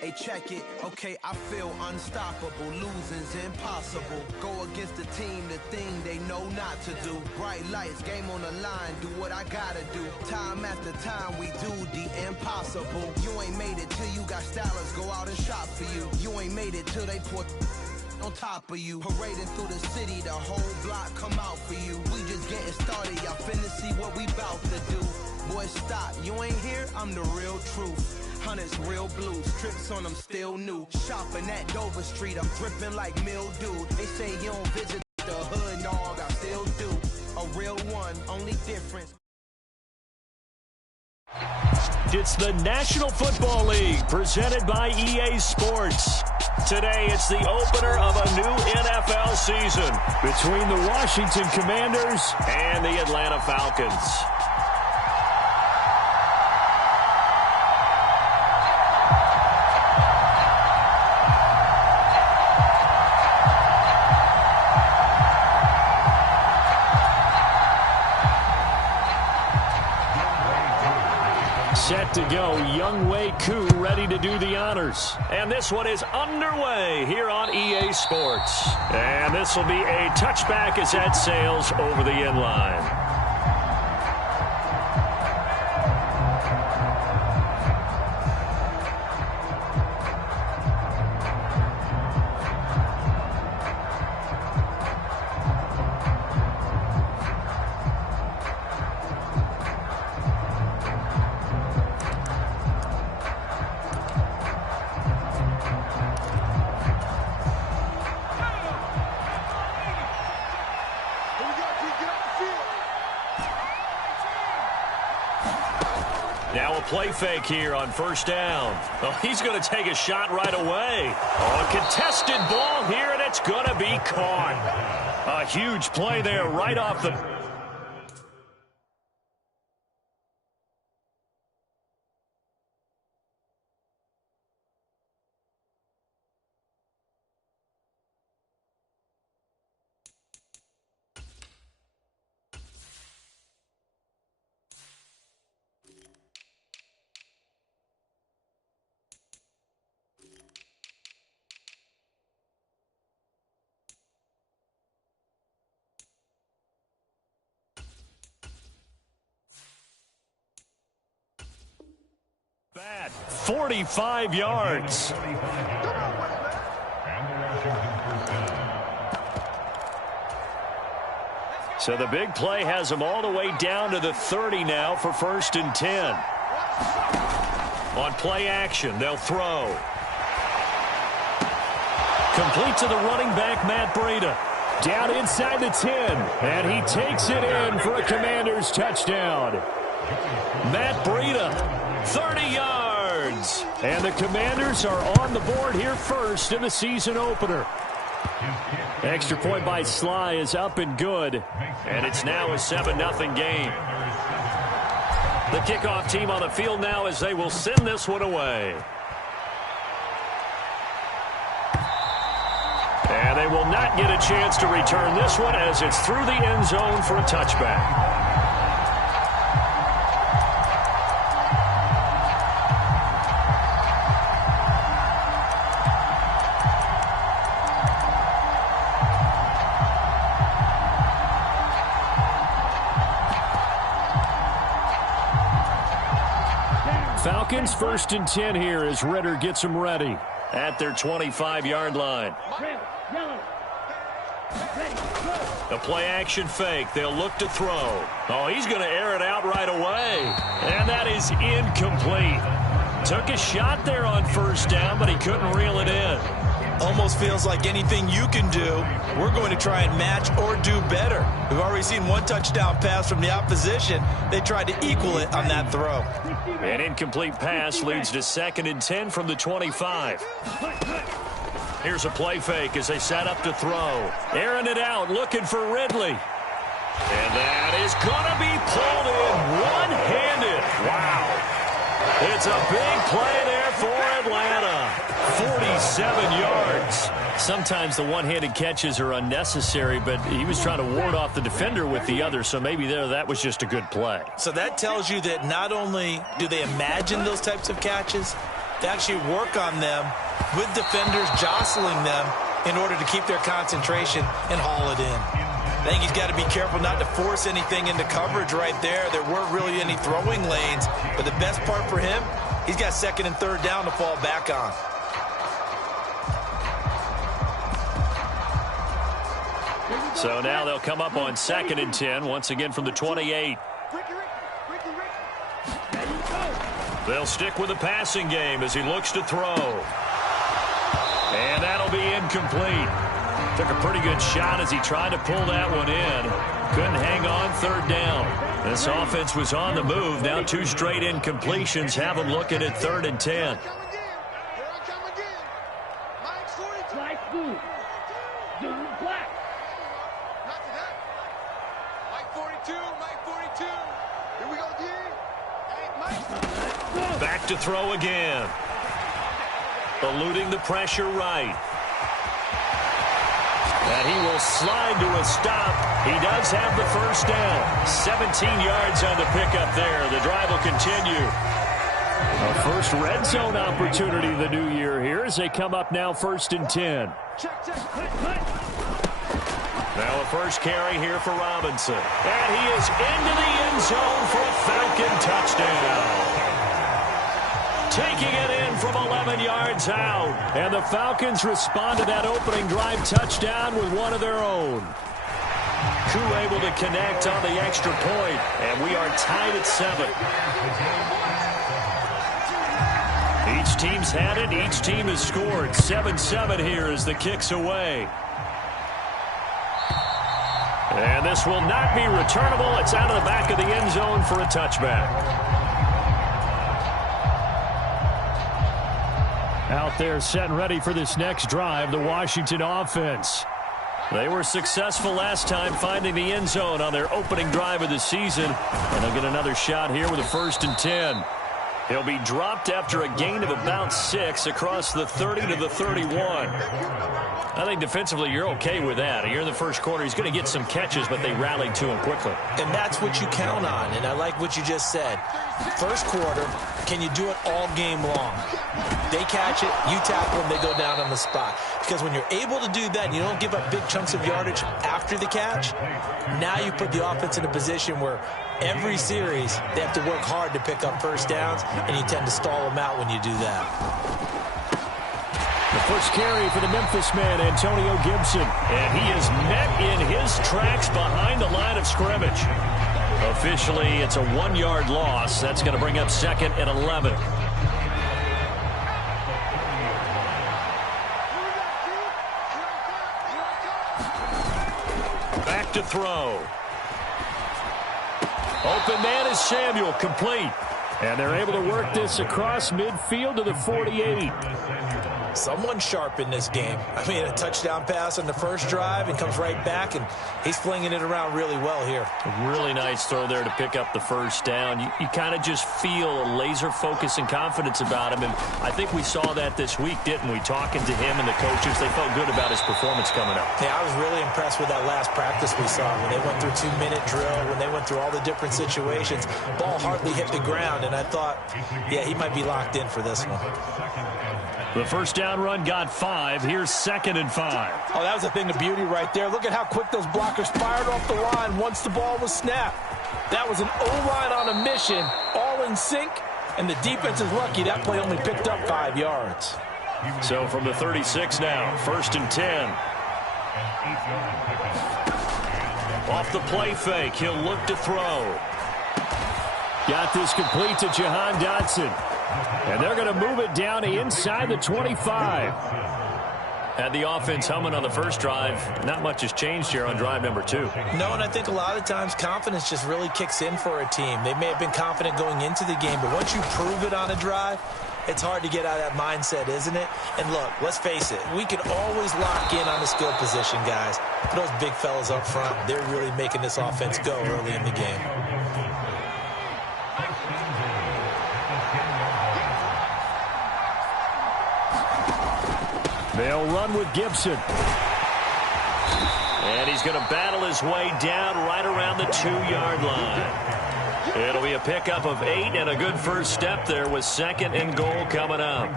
Hey, check it. Okay, I feel unstoppable. Losing's impossible. Go against the team, the thing they know not to do. Bright lights, game on the line. Do what I gotta do. Time after time, we do the impossible. You ain't made it till you got stylers go out and shop for you. You ain't made it till they put on top of you. Parading through the city, the whole block come out for you. We just getting started, y'all finna see what we bout to do. Boy, stop, you ain't here, I'm the real truth. Hunters, real blues, strips on them still new. Shopping at Dover Street, I'm dripping like mildew. They say you don't visit the hood, dog, I still do. A real one, only difference. It's the National Football League presented by EA Sports. Today, it's the opener of a new NFL season between the Washington Commanders and the Atlanta Falcons. Set to go, Younghoe Koo ready to do the honors. And this one is underway here on EA Sports. And this will be a touchback as that sails over the end line. Now a play fake here on first down. Oh, he's going to take a shot right away. Oh, a contested ball here, and it's going to be caught. A huge play there right off the... Bad. 45 yards. So the big play has him all the way down to the 30 now for 1st and 10. On play action, they'll throw. Complete to the running back, Matt Breida. Down inside the 10, and he takes it in for a Commanders touchdown. Matt Breida. 30 yards. And the Commanders are on the board here first in the season opener. Extra point by Sly is up and good. And it's now a 7-0 game. The kickoff team on the field now as they will send this one away. And they will not get a chance to return this one as it's through the end zone for a touchback. Falcons 1st and 10 here as Ritter gets them ready at their 25-yard line. A play action fake. They'll look to throw. Oh, he's going to air it out right away. And that is incomplete. Took a shot there on first down, but he couldn't reel it in. Almost feels like anything you can do, we're going to try and match or do better. We've already seen one touchdown pass from the opposition. They tried to equal it on that throw. An incomplete pass leads to 2nd and 10 from the 25. Here's a play fake as they set up to throw. Airing it out, looking for Ridley. And that is going to be pulled in one-handed. Wow. It's a big play there for Atlanta. 47 yards. Sometimes the one-handed catches are unnecessary, but he was trying to ward off the defender with the other, so maybe that was just a good play. So that tells you that not only do they imagine those types of catches, They actually work on them with defenders jostling them in order to keep their concentration and haul it in. I think he's got to be careful not to force anything into coverage right there. There weren't really any throwing lanes, but the best part for him, he's got second and third down to fall back on. So now they'll come up on 2nd and 10, once again from the 28. They'll stick with the passing game as he looks to throw. And that'll be incomplete. Took a pretty good shot as he tried to pull that one in. Couldn't hang on 3rd down. This offense was on the move. Now 2 straight incompletions have them looking at 3rd and 10. Back to throw again. Eluding the pressure right. And he will slide to a stop. He does have the first down. 17 yards on the pickup there. The drive will continue. A first red zone opportunity the new year here as they come up now 1st and 10. Now a first carry here for Robinson. And he is into the end zone for a Falcon touchdown. Taking it in from 11 yards out. And the Falcons respond to that opening drive touchdown with one of their own. Koo able to connect on the extra point. And we are tied at 7. Each team's had it. Each team has scored. 7-7 here as the kick's away. And this will not be returnable. It's out of the back of the end zone for a touchback. Out there set and ready for this next drive, the Washington offense. They were successful last time finding the end zone on their opening drive of the season. And they'll get another shot here with a 1st and 10. He'll be dropped after a gain of about 6 across the 30 to the 31. I think defensively you're okay with that. You're in the first quarter. He's going to get some catches, but they rallied to him quickly. And that's what you count on, and I like what you just said. First quarter, can you do it all game long? They catch it, you tackle them, they go down on the spot. Because when you're able to do that and you don't give up big chunks of yardage after the catch, now you put the offense in a position where every series they have to work hard to pick up first downs, and you tend to stall them out when you do that. The first carry for the Memphis man, Antonio Gibson. And he is met in his tracks behind the line of scrimmage. Officially, it's a 1-yard loss. That's going to bring up 2nd and 11. Back to throw. Open man is Samuel, complete. And they're able to work this across midfield to the 48. Someone sharp in this game. I mean, a touchdown pass on the first drive and comes right back, and he's flinging it around really well here. A really nice throw there to pick up the first down. You kind of just feel a laser focus and confidence about him, and I think we saw that this week, didn't we? Talking to him and the coaches, they felt good about his performance coming up. Yeah, I was really impressed with that last practice we saw when they went through 2-minute drill, when they went through all the different situations. Ball hardly hit the ground, and I thought, yeah, he might be locked in for this one. The first down run got 5. Here's 2nd and 5. Oh, that was a thing of beauty right there. Look at how quick those blockers fired off the line once the ball was snapped. That was an O-line on a mission, all in sync, and the defense is lucky that play only picked up 5 yards. So from the 36 now, 1st and 10. Off the play fake, he'll look to throw. Got this complete to Jahan Dotson. And they're going to move it down inside the 25. Had the offense humming on the first drive. Not much has changed here on drive number 2. No, and I think a lot of times confidence just really kicks in for a team. They may have been confident going into the game, but once you prove it on a drive, it's hard to get out of that mindset, isn't it? And look, let's face it, we can always lock in on the skill position, guys. But those big fellas up front, they're really making this offense go early in the game. They'll run with Gibson. And he's going to battle his way down right around the 2-yard line. It'll be a pickup of 8 and a good first step there with 2nd and goal coming up.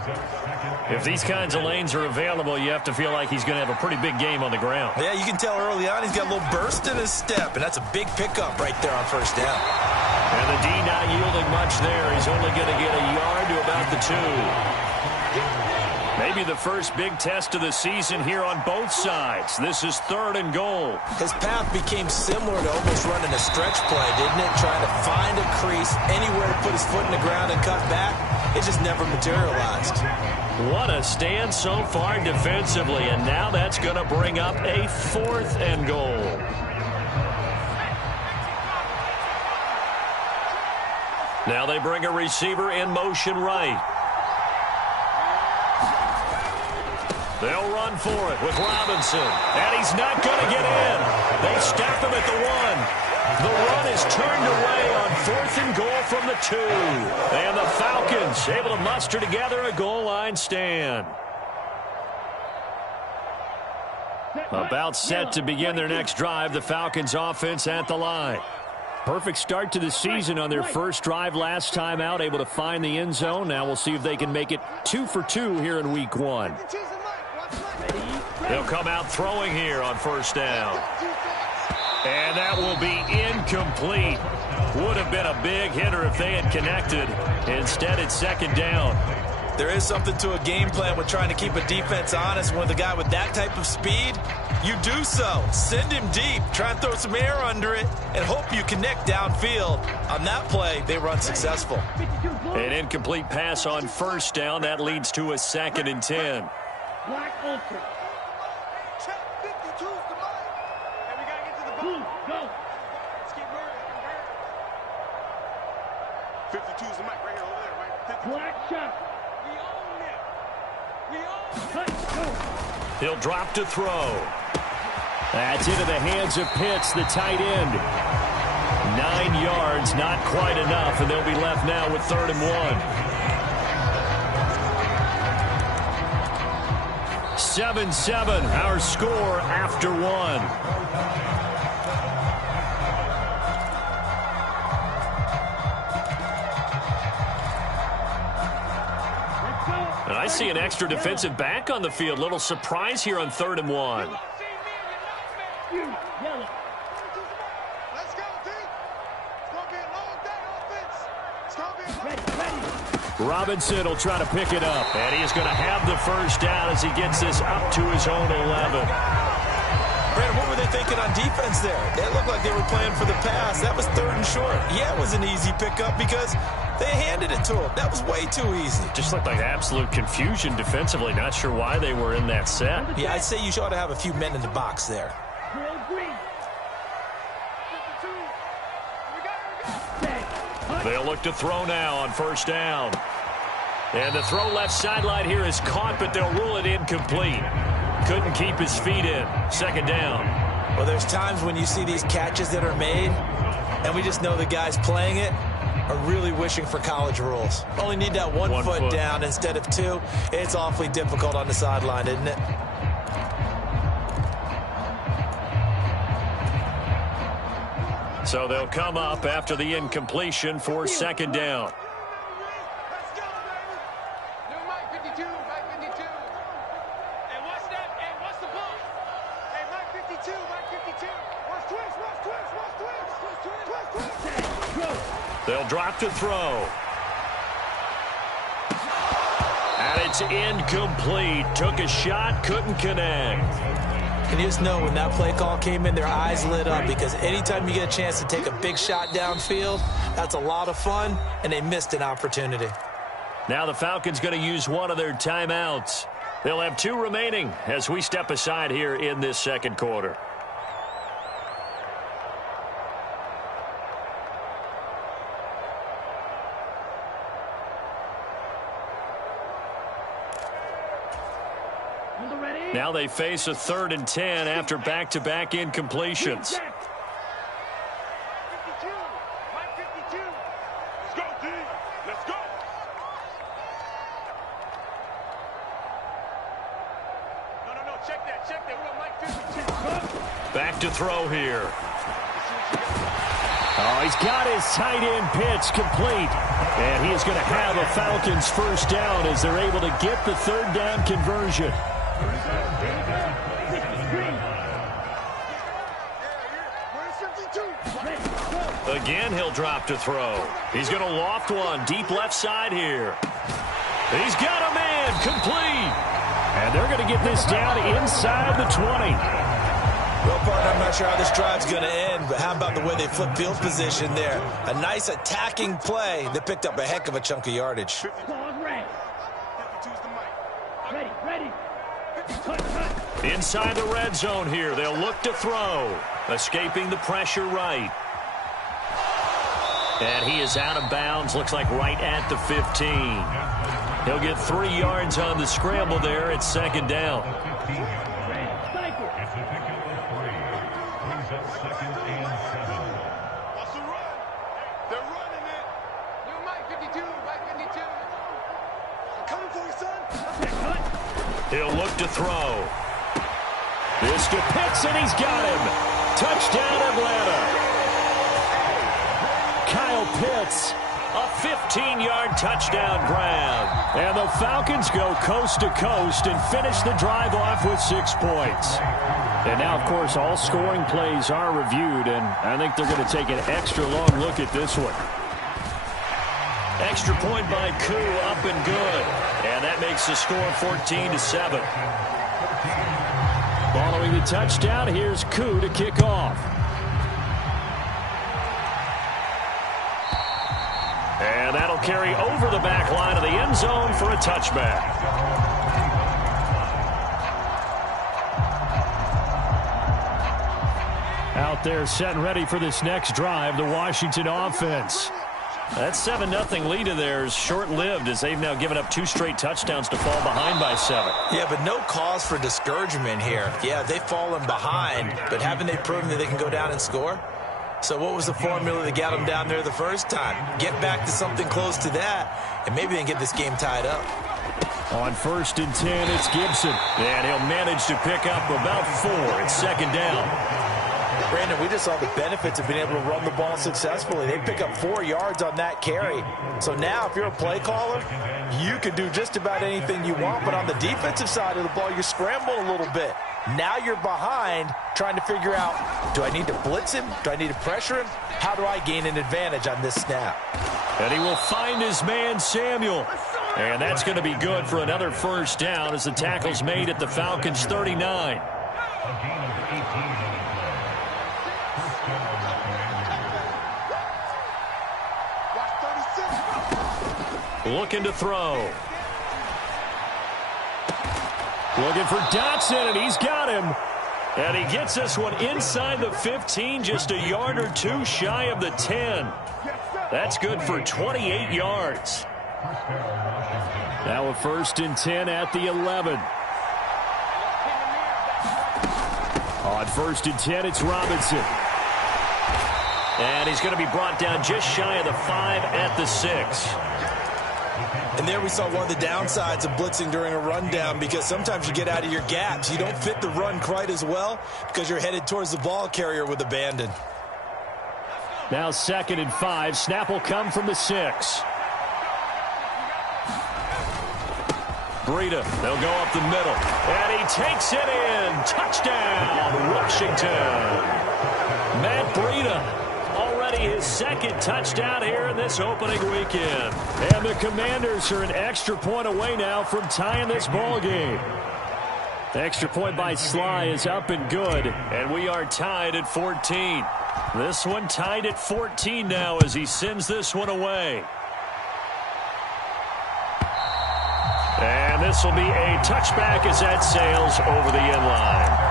If these kinds of lanes are available, you have to feel like he's going to have a pretty big game on the ground. Yeah, you can tell early on he's got a little burst in his step, and that's a big pickup right there on first down. And the D not yielding much there. He's only going to get a yard to about the 2. Maybe the first big test of the season here on both sides. This is 3rd and goal. His path became similar to almost running a stretch play, didn't it? Trying to find a crease, anywhere to put his foot in the ground and cut back. It just never materialized. What a stand so far defensively, and now that's going to bring up a 4th and goal. Now they bring a receiver in motion right. They'll run for it with Robinson. And he's not going to get in. They stop him at the 1. The run is turned away on 4th and goal from the 2. And the Falcons able to muster together a goal line stand. About set to begin their next drive. The Falcons offense at the line. Perfect start to the season on their first drive last time out. Able to find the end zone. Now we'll see if they can make it 2 for 2 here in week 1. They'll come out throwing here on first down. And that will be incomplete. Would have been a big hitter if they had connected. Instead, it's 2nd down. There is something to a game plan with trying to keep a defense honest. With a guy with that type of speed, you do so. Send him deep. Try and throw some air under it and hope you connect downfield. On that play, they run successful. An incomplete pass on first down. That leads to a 2nd and 10. Black Ultra. Check 52's the mic. And we got to get to the ball. Go. Let's keep moving. 52's the mic right here, over there, right? Black shot. We own it. We own it. He'll drop to throw. That's into the hands of Pitts, the tight end. 9 yards, not quite enough, and they'll be left now with 3rd and 1. 7-7, our score after 1. And I see an extra defensive back on the field. Little surprise here on 3rd and 1. Let's go, D. It's going to be a long day offense. It's going to be a long day. Robinson will try to pick it up, and he is going to have the first down as he gets this up to his own 11. Brandon, what were they thinking on defense there? It looked like they were playing for the pass. That was 3rd and short. Yeah, it was an easy pickup because they handed it to him. That was way too easy. Just looked like absolute confusion defensively. Not sure why they were in that set. Yeah, I'd say you ought to have a few men in the box there. They'll look to throw now on first down. And the throw left sideline here is caught, but they'll rule it incomplete. Couldn't keep his feet in. 2nd down. Well, there's times when you see these catches that are made, and we just know the guys playing it are really wishing for college rules. Only need that one foot down instead of 2. It's awfully difficult on the sideline, isn't it? So they'll come up after the incompletion for 2nd down. Let's go, baby. New Mike 52, Mike 52. And what's that? And what's the ball? Hey, Mike 52, Mike 52. What's twist? They'll drop to throw. And it's incomplete. Took a shot, couldn't connect. And you just know when that play call came in, their eyes lit up because anytime you get a chance to take a big shot downfield, that's a lot of fun, and they missed an opportunity. Now the Falcons going to use one of their timeouts. They'll have 2 remaining as we step aside here in this 2nd quarter. Now they face a 3rd and 10 after back-to-back incompletions. 52, Mike 52. Let's go, D. Let's go. No, check that. We want Mike 52. Back to throw here. Oh, he's got his tight end pitch complete. And he is going to have a Falcons first down as they're able to get the third down conversion. Again, he'll drop to throw. He's going to loft one deep left side here. He's got a man complete. And they're going to get this down inside the 20. Well, partner, I'm not sure how this drive's going to end, but how about the way they flip field position there? A nice attacking play that picked up a heck of a chunk of yardage. Inside the red zone here, they'll look to throw. Escaping the pressure right. And he is out of bounds, looks like right at the 15. He'll get 3 yards on the scramble there at second down. He'll look to throw. This to Pitts, and he's got him. Touchdown, Atlanta. Kyle Pitts, a 15-yard touchdown grab. And the Falcons go coast to coast and finish the drive off with 6 points. And now, of course, all scoring plays are reviewed, and I think they're going to take an extra long look at this one. Extra point by Koo, up and good. And that makes the score 14-7. Following the touchdown, here's Koo to kick off. And that'll carry over the back line of the end zone for a touchback. Out there set and ready for this next drive, the Washington offense. That 7-0 lead of theirs short-lived as they've now given up 2 straight touchdowns to fall behind by 7. Yeah, but no cause for discouragement here. Yeah, they've fallen behind, but haven't they proven that they can go down and score? So what was the formula that got them down there the first time? Get back to something close to that, and maybe they can get this game tied up. On 1st and 10, it's Gibson. And he'll manage to pick up about 4. It's second down. Brandon, we just saw the benefits of being able to run the ball successfully. They pick up 4 yards on that carry. So now if you're a play caller, you can do just about anything you want. But on the defensive side of the ball, you scramble a little bit. Now you're behind trying to figure out, do I need to blitz him? Do I need to pressure him? How do I gain an advantage on this snap? And he will find his man, Samuel. And that's going to be good for another first down as the tackle's made at the Falcons' 39. Looking to throw. Looking for Dotson, and he's got him. And he gets this one inside the 15, just a yard or 2 shy of the 10. That's good for 28 yards. Now a 1st and 10 at the 11. On 1st and 10, it's Robinson. And he's going to be brought down just shy of the 5 at the 6. And there we saw one of the downsides of blitzing during a rundown, because sometimes you get out of your gaps. You don't fit the run quite as well because you're headed towards the ball carrier with abandon. Now 2nd and 5. Snap will come from the 6. Breida, they'll go up the middle. And he takes it in. Touchdown, Washington. Matt Breida. Already his 2nd touchdown here in this opening weekend. And the Commanders are an extra point away now from tying this ball game. The extra point by Sly is up and good. And we are tied at 14. This one tied at 14 now as he sends this one away. And this will be a touchback as that sails over the end line.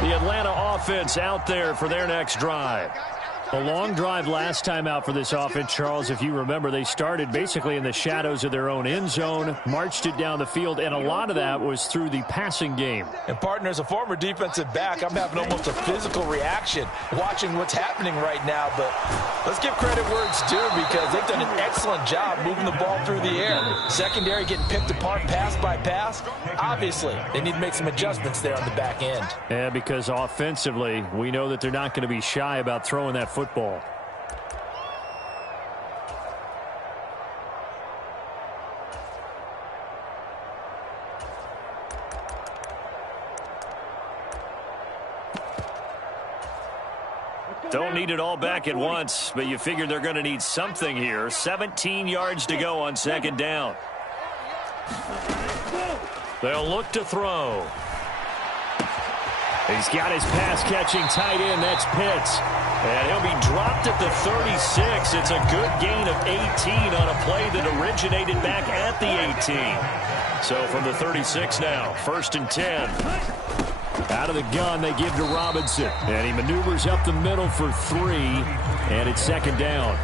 The Atlanta offense out there for their next drive. A long drive last time out for this offense, Charles. If you remember, they started basically in the shadows of their own end zone, marched it down the field, and a lot of that was through the passing game. And, partner, as a former defensive back, I'm having almost a physical reaction watching what's happening right now. But let's give credit where it's due because they've done an excellent job moving the ball through the air. Secondary getting picked apart pass by pass. Obviously, they need to make some adjustments there on the back end. Yeah, because offensively, we know that they're not going to be shy about throwing that football. Don't need it all back at once, but you figure they're going to need something here. 17 yards to go on second down. They'll look to throw. He's got his pass-catching tight end. That's Pitts. And he'll be dropped at the 36. It's a good gain of 18 on a play that originated back at the 18. So from the 36 now, 1st and 10. Out of the gun, they give to Robinson. And he maneuvers up the middle for 3. And it's second down.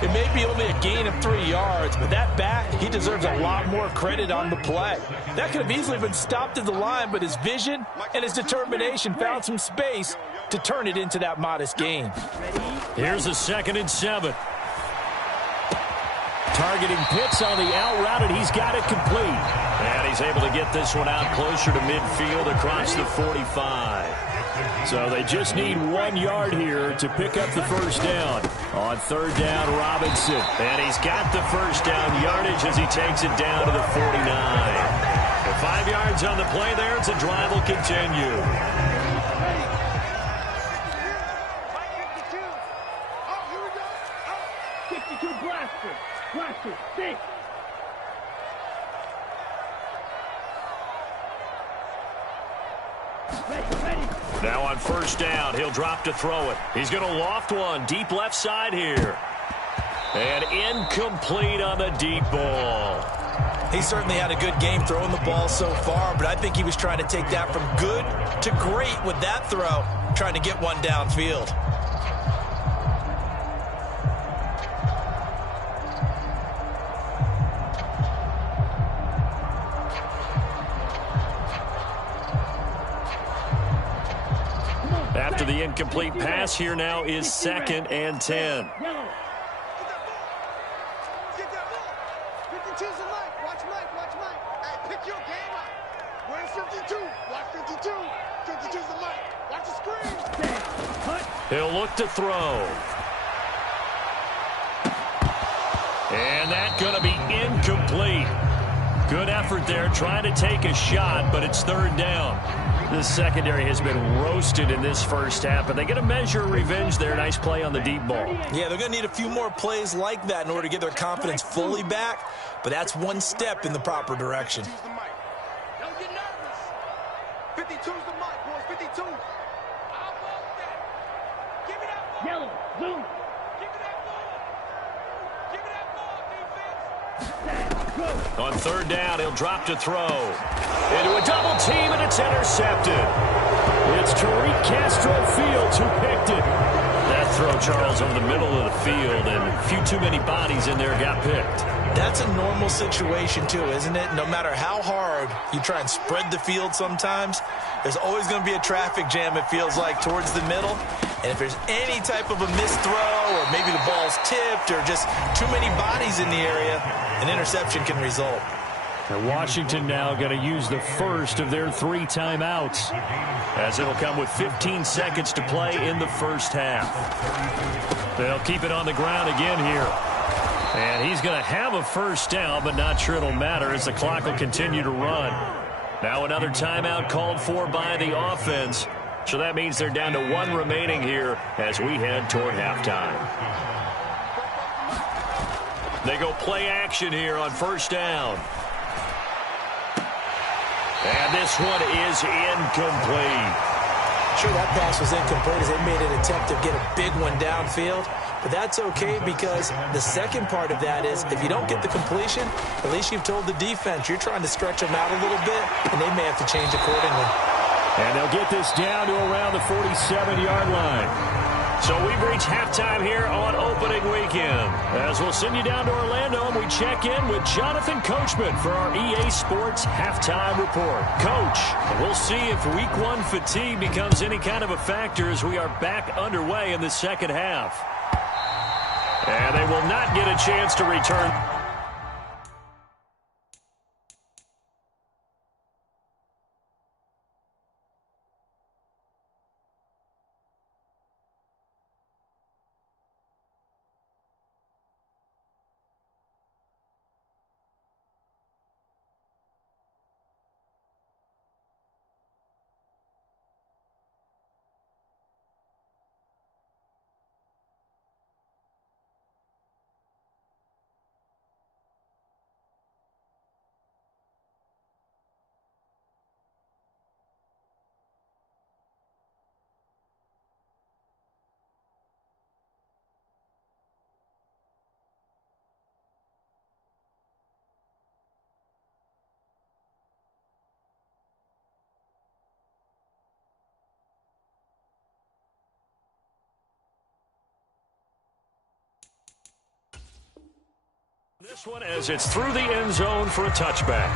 It may be only a gain of 3 yards, but that back, he deserves a lot more credit on the play. That could have easily been stopped at the line, but his vision and his determination found some space to turn it into that modest gain. Here's a 2nd and 7. Targeting Pitts on the out route, and he's got it complete. And he's able to get this one out closer to midfield across the 45. So they just need 1 yard here to pick up the first down. On 3rd down, Robinson. And he's got the first down yardage as he takes it down to the 49. The 5 yards on the play there. It's a drive will continue. Blaster, stay. Ready. Now on 1st down, he'll drop to throw it. He's going to loft one deep left side here. And incomplete on the deep ball. He certainly had a good game throwing the ball so far, but I think he was trying to take that from good to great with that throw, trying to get one downfield. After the incomplete pass, here now is 2nd and 10. Get that ball. 52's a Mike. Watch Mike. Hey, pick your game up. Where's 52? Watch 52. 52's a Mike. Watch the screen. He'll look to throw. And that's going to be incomplete. Good effort there, trying to take a shot, but it's 3rd down. This secondary has been roasted in this first half, but they get a measure of revenge there. Nice play on the deep ball. Yeah, they're going to need a few more plays like that in order to get their confidence fully back, but that's one step in the proper direction. Don't get nervous. 52's the Mike, boys. 52. I'll walk that. Give me that ball. Yellow, zoom. Give me that ball. Give me that ball, defense. On 3rd down, he'll drop to throw. Into a double team, and it's intercepted. It's Tariq Castro Fields who picked it. That throw, Charles, over the middle of the field, and a few too many bodies in there got picked. That's a normal situation, too, isn't it? No matter how hard you try and spread the field sometimes, there's always going to be a traffic jam, it feels like, towards the middle. And if there's any type of a missed throw or maybe the ball's tipped or just too many bodies in the area, an interception can result. And Washington now going to use the first of their 3 timeouts, as it'll come with 15 seconds to play in the first half. They'll keep it on the ground again here. And he's going to have a first down, but not sure it'll matter as the clock will continue to run. Now another timeout called for by the offense. So that means they're down to 1 remaining here as we head toward halftime. They go play action here on 1st down. And this one is incomplete. Sure, that pass was incomplete as they made an attempt to get a big one downfield. But that's okay because the second part of that is if you don't get the completion, at least you've told the defense you're trying to stretch them out a little bit, and they may have to change accordingly. And they'll get this down to around the 47-yard line. So we've reached halftime here on opening weekend. As we'll send you down to Orlando and we check in with Jonathan Coachman for our EA Sports Halftime Report. Coach, we'll see if Week 1 fatigue becomes any kind of a factor as we are back underway in the second half. And they will not get a chance to return. This one as it's through the end zone for a touchback.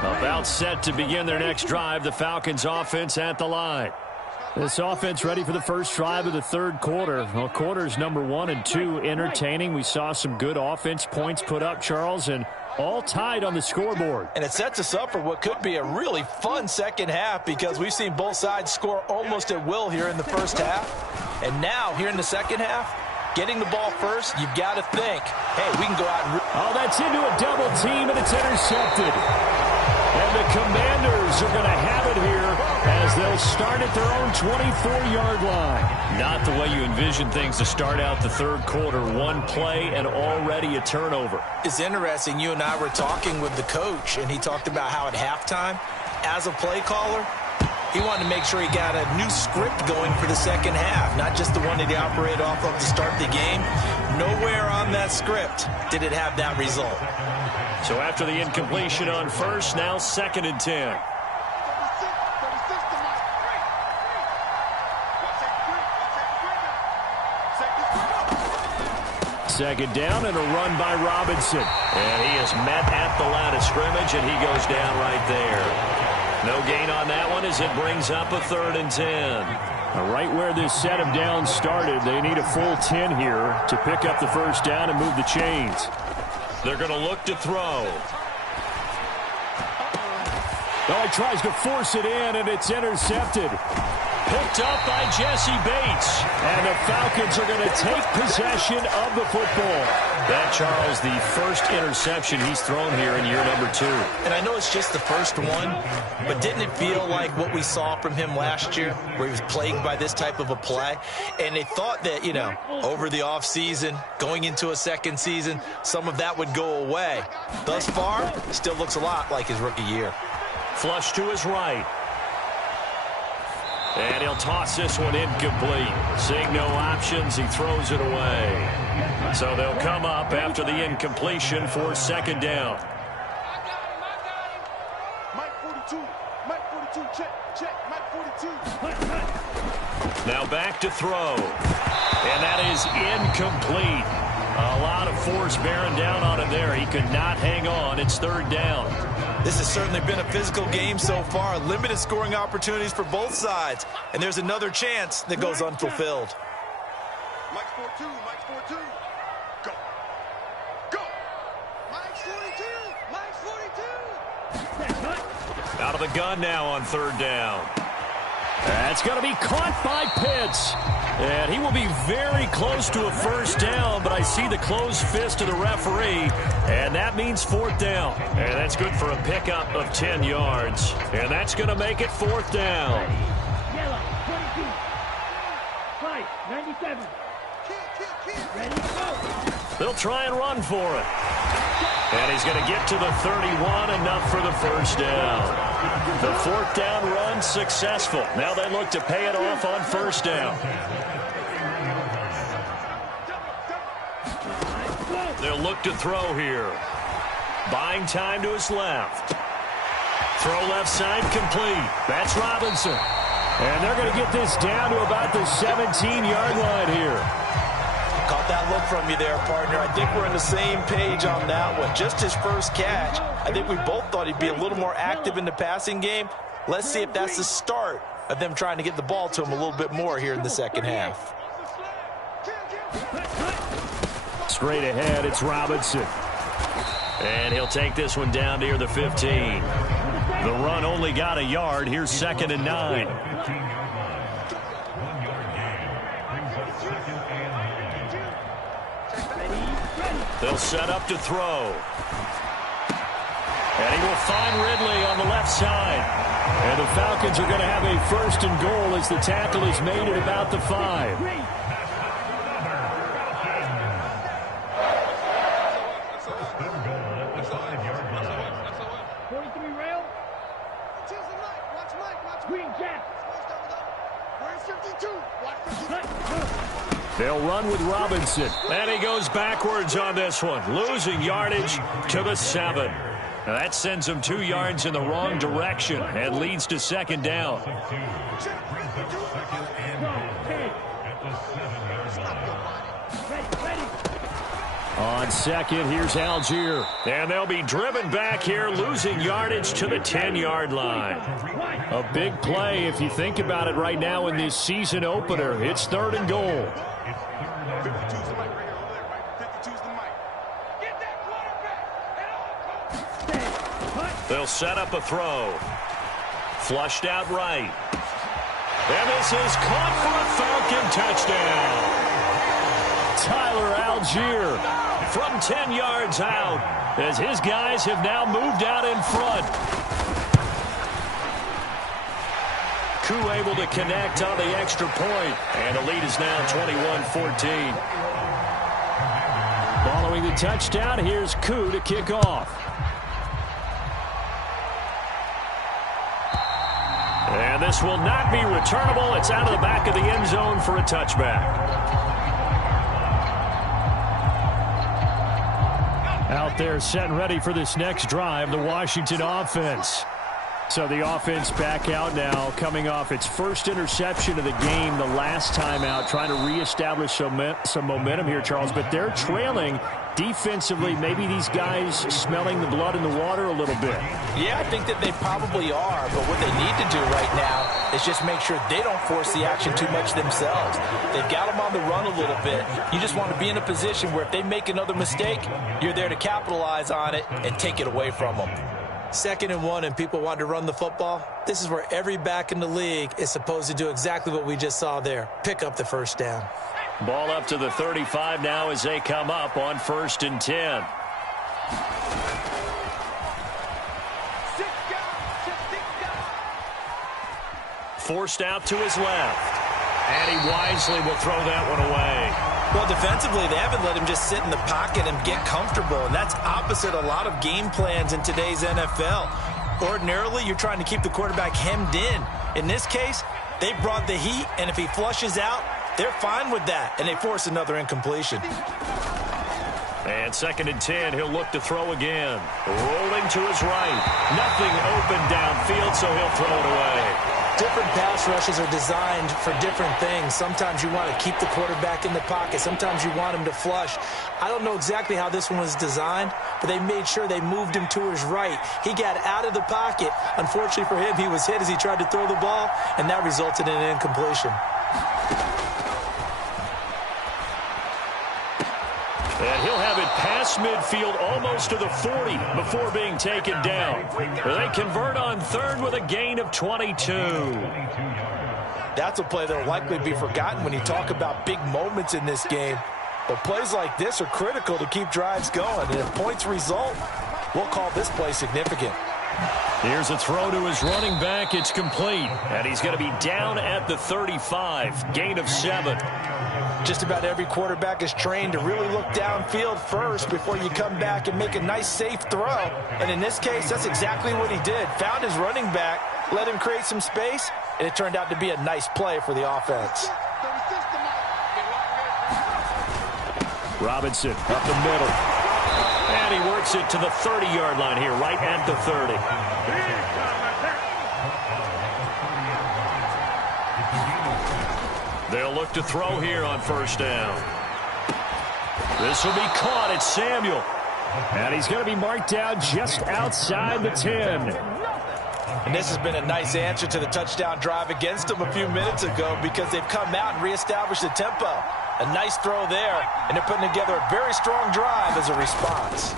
About set to begin their next drive, the Falcons offense at the line. This offense ready for the first drive of the third quarter. Well, quarters number 1 and 2 entertaining. We saw some good offense points put up, Charles, and all tied on the scoreboard. And it sets us up for what could be a really fun second half because we've seen both sides score almost at will here in the first half. And now, here in the second half, getting the ball first, you've got to think, hey, we can go out and... Oh, that's into a double team, and it's intercepted. And the Commanders are going to have it here as they'll start at their own 24-yard line. Not the way you envision things to start out the third quarter. One play and already a turnover. It's interesting. You and I were talking with the coach, and he talked about how at halftime, as a play caller, he wanted to make sure he got a new script going for the second half, not just the one that he operated off of to start the game. Nowhere on that script did it have that result. So after the incompletion on first, now 2nd and 10. Second down and a run by Robinson. And he is met at the line of scrimmage, and he goes down right there. No gain on that one as it brings up a 3rd and 10. Right where this set of downs started, they need a full 10 here to pick up the first down and move the chains. They're going to look to throw. Oh, he tries to force it in, and it's intercepted. Picked up by Jesse Bates. And the Falcons are going to take possession of the football. That, Charles, the first interception he's thrown here in year number 2. And I know it's just the first one, but didn't it feel like what we saw from him last year, where he was plagued by this type of a play? And they thought that, you know, over the offseason, going into a second season, some of that would go away. Thus far, still looks a lot like his rookie year. Flush to his right. And he'll toss this one incomplete. Seeing no options, he throws it away. So they'll come up after the incompletion for 2nd down. Mike 42, Mike 42, check, Mike 42. Now back to throw. And that is incomplete. A lot of force bearing down on him there. He could not hang on. It's 3rd down. This has certainly been a physical game so far. Limited scoring opportunities for both sides. And there's another chance that goes unfulfilled. Mike 42, Mike 42. Go. Go. Mike 42, Mike 42. Out of the gun now on 3rd down. That's going to be caught by Pitts. And he will be very close to a first down, but I see the closed fist of the referee, and that means 4th down. And that's good for a pickup of 10 yards. And that's going to make it 4th down. Yellow, 22. Fight, 97. Ready, go. They'll try and run for it. And he's going to get to the 31, enough for the first down. The 4th down run successful. Now they look to pay it off on 1st down. They'll look to throw here. Buying time to his left. Throw left side complete. That's Robinson. And they're going to get this down to about the 17-yard line here. Caught that look from you there, partner. I think we're on the same page on that one. Just his first catch. I think we both thought he'd be a little more active in the passing game. Let's see if that's the start of them trying to get the ball to him a little bit more here in the second half. Straight ahead, it's Robinson. And he'll take this one down near the 15. The run only got a yard. Here's 2nd and 9. They'll set up to throw. And he will find Ridley on the left side. And the Falcons are going to have a 1st and goal as the tackle is made at about the 5. They'll run with Robinson. And he goes backwards on this one, losing yardage to the 7. Now that sends him 2 yards in the wrong direction and leads to 2nd down. On 2nd, here's Algier. And they'll be driven back here, losing yardage to the 10-yard line. A big play if you think about it right now in this season opener. It's 3rd and goal. 52's the mic right here, over there, right? 52's the mic. Get that quarterback at all costs. They'll set up a throw. Flushed out right. And this is caught for a Falcon touchdown. Tyler Algier from 10 yards out as his guys have now moved out in front. Koo able to connect on the extra point, and the lead is now 21-14. Following the touchdown, here's Koo to kick off. And this will not be returnable. It's out of the back of the end zone for a touchback. Out there set and ready for this next drive, the Washington offense. So the offense back out now, coming off its first interception of the game the last time out, trying to reestablish some momentum here, Charles. But they're trailing defensively. Maybe these guys smelling the blood in the water a little bit. Yeah, I think that they probably are. But what they need to do right now is just make sure they don't force the action too much themselves. They've got them on the run a little bit. You just want to be in a position where if they make another mistake, you're there to capitalize on it and take it away from them. 2nd and 1 and people want to run the football. This is where every back in the league is supposed to do exactly what we just saw there. Pick up the 1st down. Ball up to the 35 now as they come up on 1st and 10. Forced out to his left. And he wisely will throw that one away. Well, defensively, they haven't let him just sit in the pocket and get comfortable, and that's opposite a lot of game plans in today's NFL. Ordinarily, you're trying to keep the quarterback hemmed in. In this case, they brought the heat, and if he flushes out, they're fine with that, and they force another incompletion. And 2nd and 10, he'll look to throw again. Rolling to his right. Nothing open downfield, so he'll throw it away. Different pass rushes are designed for different things. Sometimes you want to keep the quarterback in the pocket. Sometimes you want him to flush. I don't know exactly how this one was designed, but they made sure they moved him to his right. He got out of the pocket. Unfortunately for him, he was hit as he tried to throw the ball, and that resulted in an incompletion. And he'll have it past midfield almost to the 40 before being taken down. They convert on 3rd with a gain of 22. That's a play that will likely be forgotten when you talk about big moments in this game. But plays like this are critical to keep drives going. And if points result, we'll call this play significant. Here's a throw to his running back. It's complete. And he's going to be down at the 35. Gain of 7. Just about every quarterback is trained to really look downfield first before you come back and make a nice, safe throw. And in this case, that's exactly what he did. Found his running back, let him create some space, and it turned out to be a nice play for the offense. Robinson up the middle. And he works it to the 30-yard line here, right at the 30. They'll look to throw here on first down. This will be caught. It's Samuel. And he's going to be marked down just outside the 10. And this has been a nice answer to the touchdown drive against them a few minutes ago because they've come out and reestablished the tempo. A nice throw there, and they're putting together a very strong drive as a response.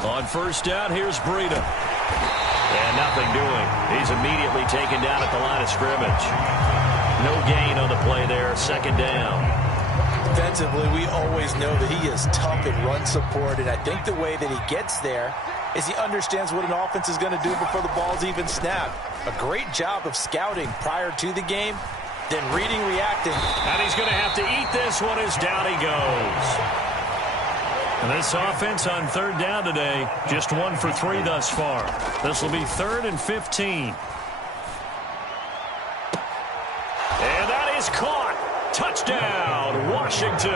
On first down, here's Breida. And nothing doing. He's immediately taken down at the line of scrimmage. No gain on the play there, second down. Defensively, we always know that he is tough in run support, and I think the way that he gets there is he understands what an offense is going to do before the ball's even snapped. A great job of scouting prior to the game, then reading, reacting. And he's going to have to eat this one as down he goes. And this offense on third down today, just 1 for 3 thus far. This will be 3rd and 15. And that is caught. Touchdown, Washington.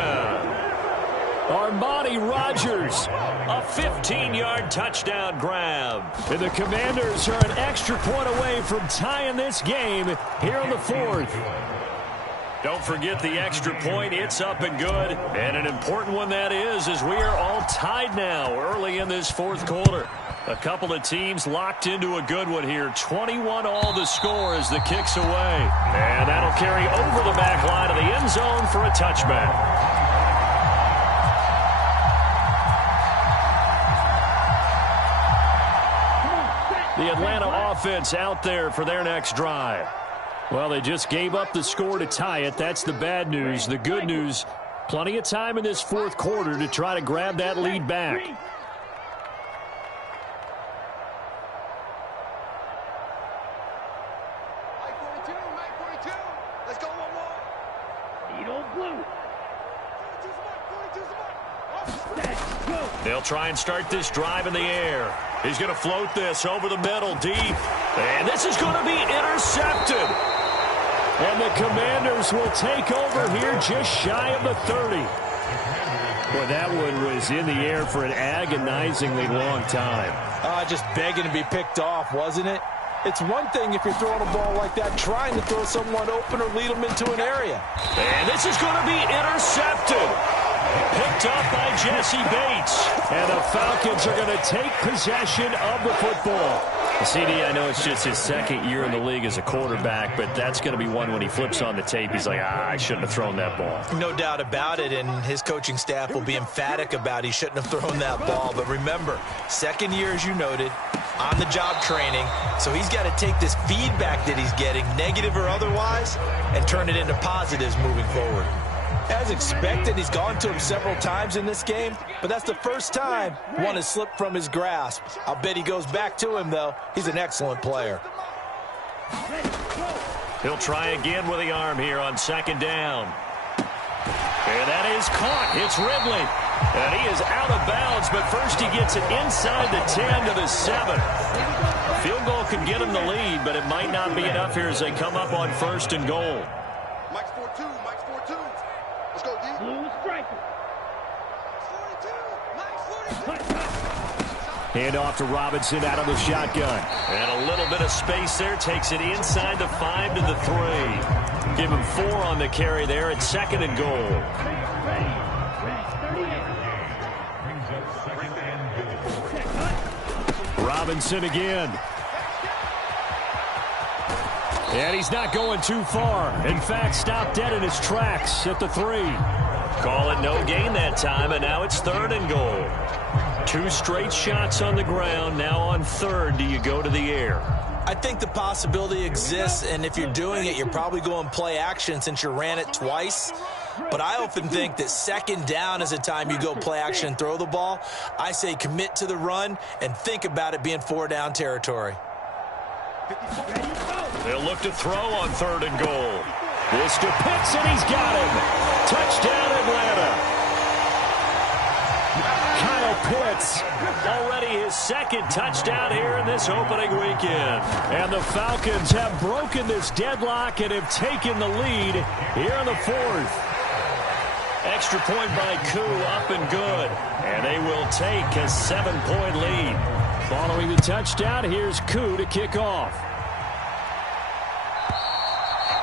Armani Rogers. A 15-yard touchdown grab. And the Commanders are an extra point away from tying this game here in the 4th. Don't forget the extra point. It's up and good. And an important one that is, as we are all tied now early in this 4th quarter. A couple of teams locked into a good one here. 21 all the score as the kick's away. And that'll carry over the back line of the end zone for a touchback. The Atlanta offense out there for their next drive. Well, they just gave up the score to tie it. That's the bad news. The good news, plenty of time in this 4th quarter to try to grab that lead back. Mike 42. Let's go one more. Need old blue. 42 smart. They'll try and start this drive in the air. He's going to float this over the middle, deep. And this is going to be intercepted. And the Commanders will take over here just shy of the 30. Boy, that one was in the air for an agonizingly long time. Just begging to be picked off, wasn't it? It's one thing if you're throwing a ball like that, trying to throw someone open or lead them into an area. And this is going to be intercepted. Picked up by Jesse Bates. And the Falcons are going to take possession of the football. CD, I know it's just his 2nd year in the league as a quarterback, but that's going to be one when he flips on the tape. He's like, I shouldn't have thrown that ball. No doubt about it, and his coaching staff will be emphatic about he shouldn't have thrown that ball. But remember, 2nd year, as you noted, on-the-job training, so he's got to take this feedback that he's getting, negative or otherwise, and turn it into positives moving forward. As expected, he's gone to him several times in this game, but that's the first time one has slipped from his grasp. I'll bet he goes back to him, though. He's an excellent player. He'll try again with the arm here on 2nd down. And that is caught. It's Ridley. And he is out of bounds, but first he gets it inside the 10 to the 7. A field goal could get him the lead, but it might not be enough here as they come up on 1st and goal. Mike's 4-2. Mike's 4-2. Let's go, D. Blue striker. 42. Mike's 42. Hand off to Robinson out of the shotgun. And a little bit of space there. Takes it inside the 5 to the 3. Give him 4 on the carry there at 2nd and goal. Robinson again. And he's not going too far. In fact, stopped dead in his tracks at the 3. Call it no gain that time, and now it's 3rd and goal. 2 straight shots on the ground. Now on 3rd, do you go to the air? I think the possibility exists, and if you're doing it, you're probably going play action since you ran it twice. But I often think that 2nd down is a time you go play action and throw the ball. I say commit to the run and think about it being 4-down territory. They'll look to throw on 3rd and goal. This to Pitts, and he's got him. Touchdown, Atlanta. Kyle Pitts. Already his 2nd touchdown here in this opening weekend. And the Falcons have broken this deadlock and have taken the lead here in the 4th. Extra point by Koo, up and good. And they will take a 7-point lead. Following the touchdown, here's Koo to kick off.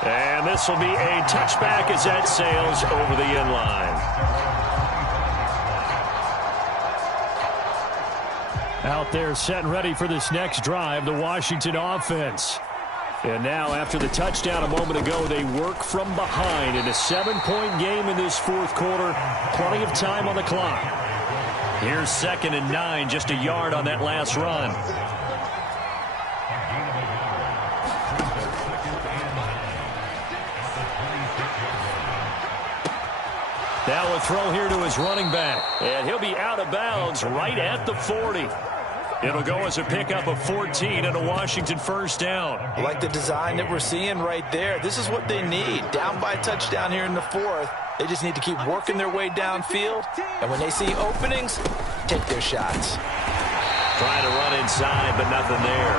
And this will be a touchback as that sails over the end line. Out there set and ready for this next drive, the Washington offense. And now, after the touchdown a moment ago, they work from behind in a 7-point game in this fourth quarter. Plenty of time on the clock. Here's 2nd and 9, just a yard on that last run. Now a throw here to his running back. And he'll be out of bounds right at the 40. It'll go as a pickup of 14 and a Washington first down. I like the design that we're seeing right there. This is what they need. Down by a touchdown here in the fourth. They just need to keep working their way downfield. And when they see openings, take their shots. Trying to run inside, but nothing there.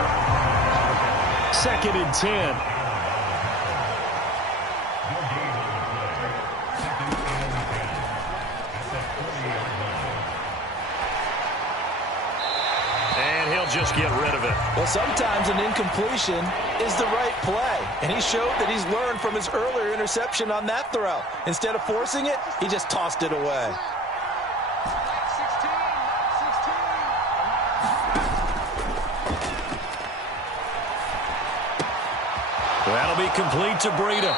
2nd and 10. Just get rid of it. Well, sometimes an incompletion is the right play, and he showed that he's learned from his earlier interception on that throw. Instead of forcing it, he just tossed it away. That'll be complete to Breida.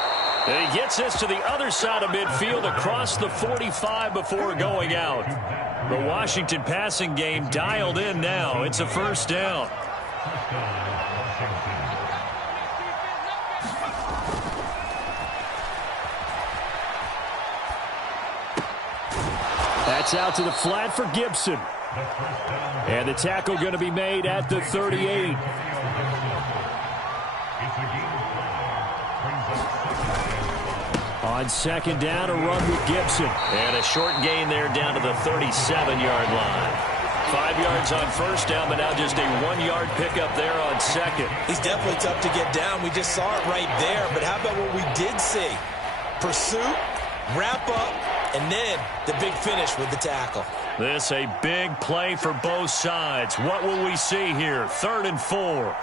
And he gets this to the other side of midfield across the 45 before going out. The Washington passing game dialed in now. It's a first down. That's out to the flat for Gibson. And the tackle going to be made at the 38. On 2nd down, a run with Gibson. And a short gain there down to the 37-yard line. 5 yards on first down, but now just a 1-yard pickup there on 2nd. He's definitely tough to get down. We just saw it right there. But how about what we did see? Pursuit, wrap up, and then the big finish with the tackle. This a big play for both sides. What will we see here? 3rd and 4.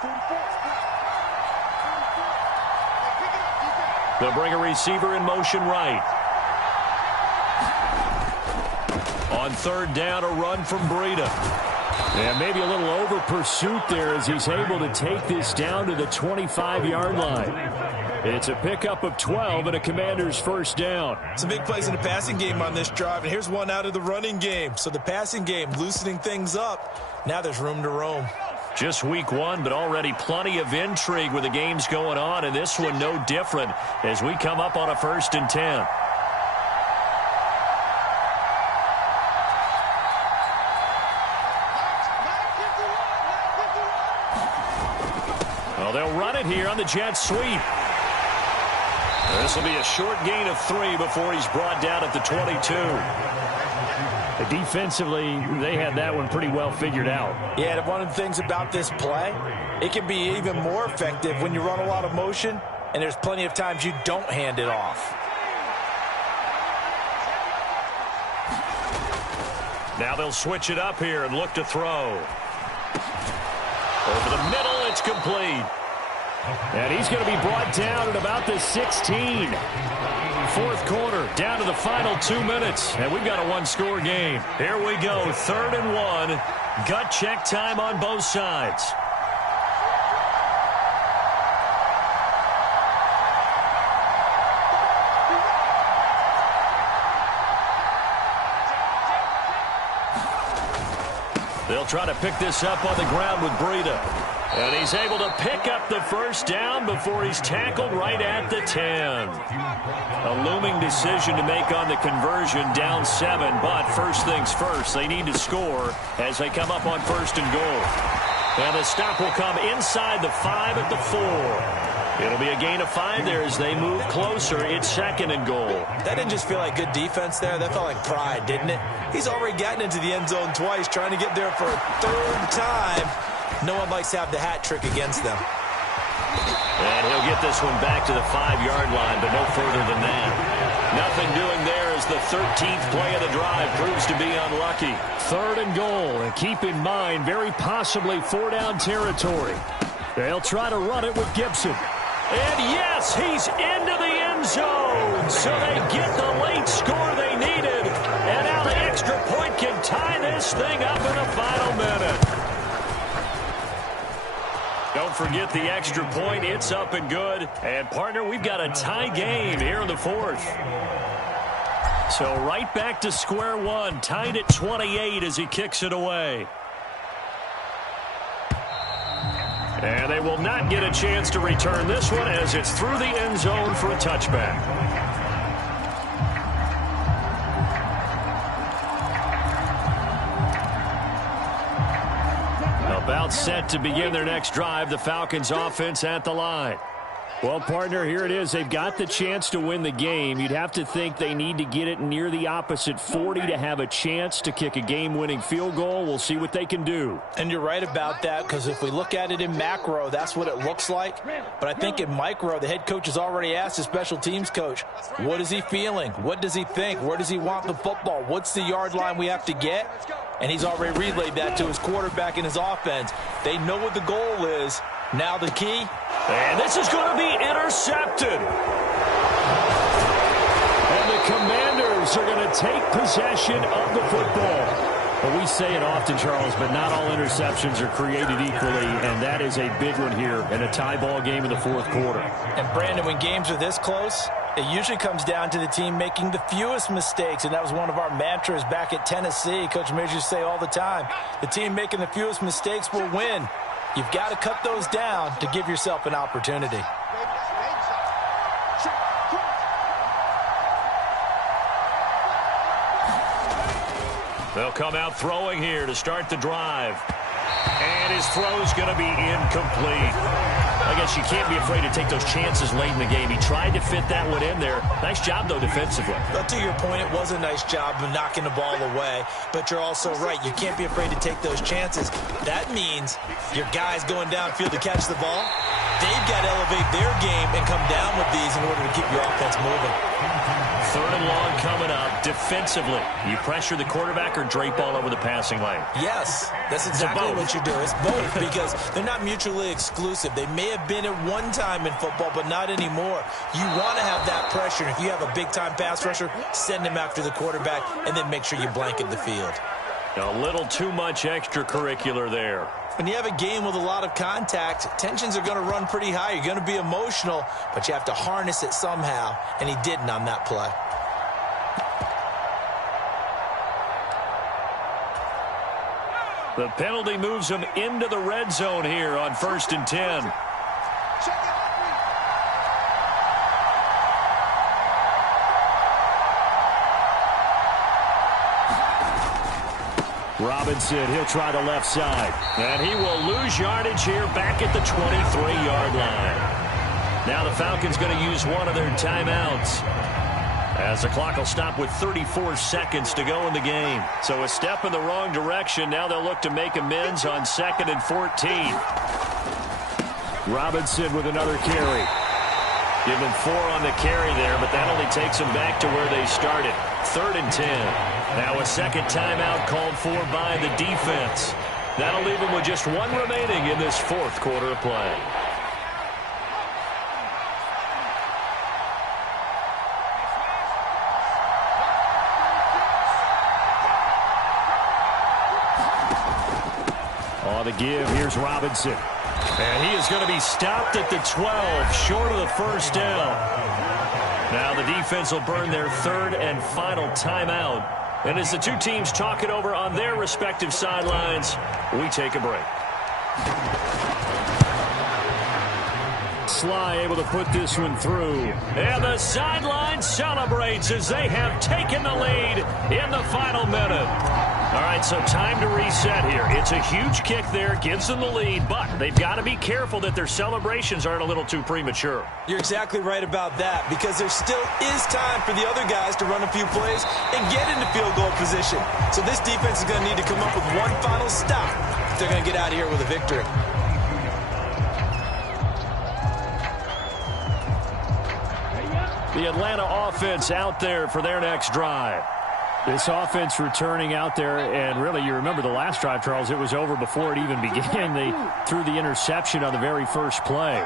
They'll bring a receiver in motion right. On 3rd down, a run from Breida. And maybe a little over pursuit there as he's able to take this down to the 25-yard line. It's a pickup of 12 and a Commander's first down. Some big plays in the passing game on this drive, and here's one out of the running game. So the passing game loosening things up. Now there's room to roam. Just week 1, but already plenty of intrigue with the games going on, and this one no different as we come up on a 1st and 10. Well, they'll run it here on the jet sweep. This will be a short gain of 3 before he's brought down at the 22. Defensively, they had that one pretty well figured out. Yeah, and one of the things about this play, it can be even more effective when you run a lot of motion, and there's plenty of times you don't hand it off. Now they'll switch it up here and look to throw. Over the middle, it's complete. And he's going to be brought down at about the 16. Fourth quarter, down to the final 2 minutes, and we've got a one-score game. Here we go, 3rd and 1. Gut check time on both sides. They'll try to pick this up on the ground with Breida. And he's able to pick up the first down before he's tackled right at the 10. A looming decision to make on the conversion, down 7. But first things first, they need to score as they come up on 1st and goal. And the stop will come inside the 5 at the 4. It'll be a gain of 5 there as they move closer. It's 2nd and goal. That didn't just feel like good defense there. That felt like pride, didn't it? He's already gotten into the end zone twice, trying to get there for a 3rd time. No one likes to have the hat trick against them. And he'll get this one back to the 5-yard line, but no further than that. Nothing doing there as the 13th play of the drive proves to be unlucky. 3rd and goal, and keep in mind, very possibly 4-down territory. They'll try to run it with Gibson. And yes, he's into the end zone. So they get the late score they needed. And now the extra point can tie this thing up in the final minute. Don't forget the extra point. It's up and good. And, partner, we've got a tie game here in the 4th. So right back to square one. Tied at 28 as he kicks it away. And they will not get a chance to return this one as it's through the end zone for a touchback. About set to begin their next drive, the Falcons offense at the line. Well, partner, here it is. They've got the chance to win the game. You'd have to think they need to get it near the opposite 40 to have a chance to kick a game-winning field goal. We'll see what they can do. And you're right about that, because if we look at it in macro, that's what it looks like. But I think in micro, the head coach has already asked the special teams coach, what is he feeling? What does he think? Where does he want the football? What's the yard line we have to get? And he's already relayed that to his quarterback and his offense. They know what the goal is. Now the key. And this is going to be intercepted. And the Commanders are going to take possession of the football. Well, we say it often, Charles, but not all interceptions are created equally, and that is a big one here in a tie ball game in the 4th quarter. And, Brandon, when games are this close, it usually comes down to the team making the fewest mistakes, and that was one of our mantras back at Tennessee. Coach Mears used to say all the time, the team making the fewest mistakes will win. You've got to cut those down to give yourself an opportunity. They'll come out throwing here to start the drive. And his throw's going to be incomplete. I guess you can't be afraid to take those chances late in the game. He tried to fit that one in there. Nice job, though, defensively. But to your point, it was a nice job of knocking the ball away. But you're also right. You can't be afraid to take those chances. That means your guys going downfield to catch the ball, they've got to elevate their game and come down with these in order to keep your offense moving. 3rd and long coming up. Defensively, you pressure the quarterback or drape all over the passing lane? Yes, that's exactly what you do. It's both, because they're not mutually exclusive. They may have been at one time in football, but not anymore. You want to have that pressure. And if you have a big-time pass rusher, send him after the quarterback, and then make sure you blanket the field. A little too much extracurricular there. When you have a game with a lot of contact, tensions are going to run pretty high. You're going to be emotional, but you have to harness it somehow, and he didn't on that play. The penalty moves him into the red zone here on 1st and 10. Robinson, he'll try the left side. And he will lose yardage here back at the 23-yard line. Now the Falcons going to use one of their timeouts, as the clock will stop with 34 seconds to go in the game. So a step in the wrong direction. Now they'll look to make amends on 2nd and 14. Robinson with another carry. Give him 4 on the carry there, but that only takes them back to where they started. 3rd and 10. Now a second timeout called for by the defense. That'll leave them with just one remaining in this 4th quarter of play. On the give, here's Robinson. And he is going to be stopped at the 12, short of the first down. Now the defense will burn their 3rd and final timeout. And as the two teams talk it over on their respective sidelines, we take a break. Sly able to put this one through. And the sideline celebrates as they have taken the lead in the final minute. All right, so time to reset here. It's a huge kick there, gives them the lead, but they've got to be careful that their celebrations aren't a little too premature. You're exactly right about that, because there still is time for the other guys to run a few plays and get into field goal position. So this defense is going to need to come up with one final stop if they're going to get out of here with a victory. The Atlanta offense out there for their next drive. This offense returning out there, and really, you remember the last drive, Charles, it was over before it even began. They threw the interception on the very first play.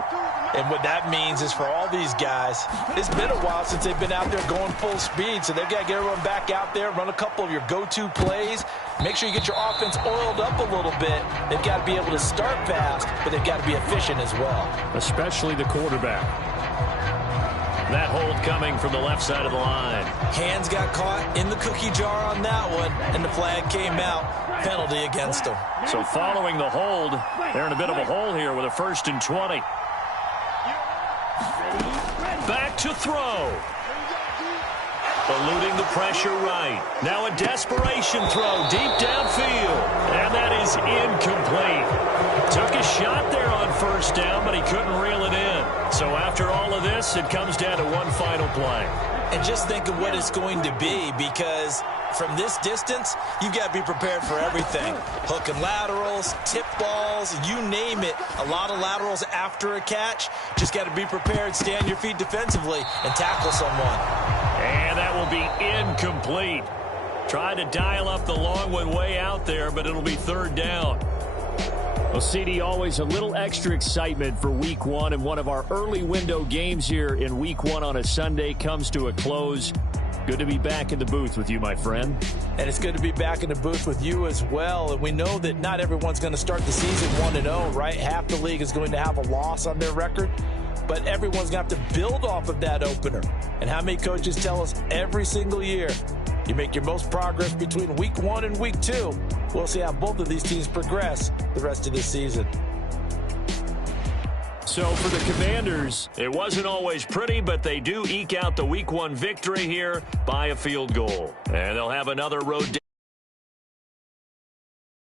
And what that means is for all these guys, it's been a while since they've been out there going full speed, so they've got to get everyone back out there, run a couple of your go-to plays, make sure you get your offense oiled up a little bit. They've got to be able to start fast, but they've got to be efficient as well. Especially the quarterback. That hold coming from the left side of the line. Hands got caught in the cookie jar on that one, and the flag came out. Penalty against them. So following the hold, they're in a bit of a hole here with a 1st and 20. Back to throw. Eluding the pressure right. Now a desperation throw deep downfield. And that is incomplete. Took a shot there on 1st down, but he couldn't reel it in. So after all of this, it comes down to one final play. And just think of what it's going to be, because from this distance, you've got to be prepared for everything. Hook and laterals, tip balls, you name it. A lot of laterals after a catch. Just got to be prepared, stay on your feet defensively, and tackle someone. And that will be incomplete. Trying to dial up the long one way out there, but it'll be 3rd down. Well, CD, always a little extra excitement for Week 1, and one of our early window games here in Week 1 on a Sunday comes to a close. Good to be back in the booth with you, my friend. And it's good to be back in the booth with you as well. And we know that not everyone's going to start the season 1-0, right? Half the league is going to have a loss on their record. But everyone's going to have to build off of that opener. And how many coaches tell us every single year, you make your most progress between Week 1 and Week 2. We'll see how both of these teams progress the rest of this season. So for the Commanders, it wasn't always pretty, but they do eke out the Week 1 victory here by a field goal. And they'll have another road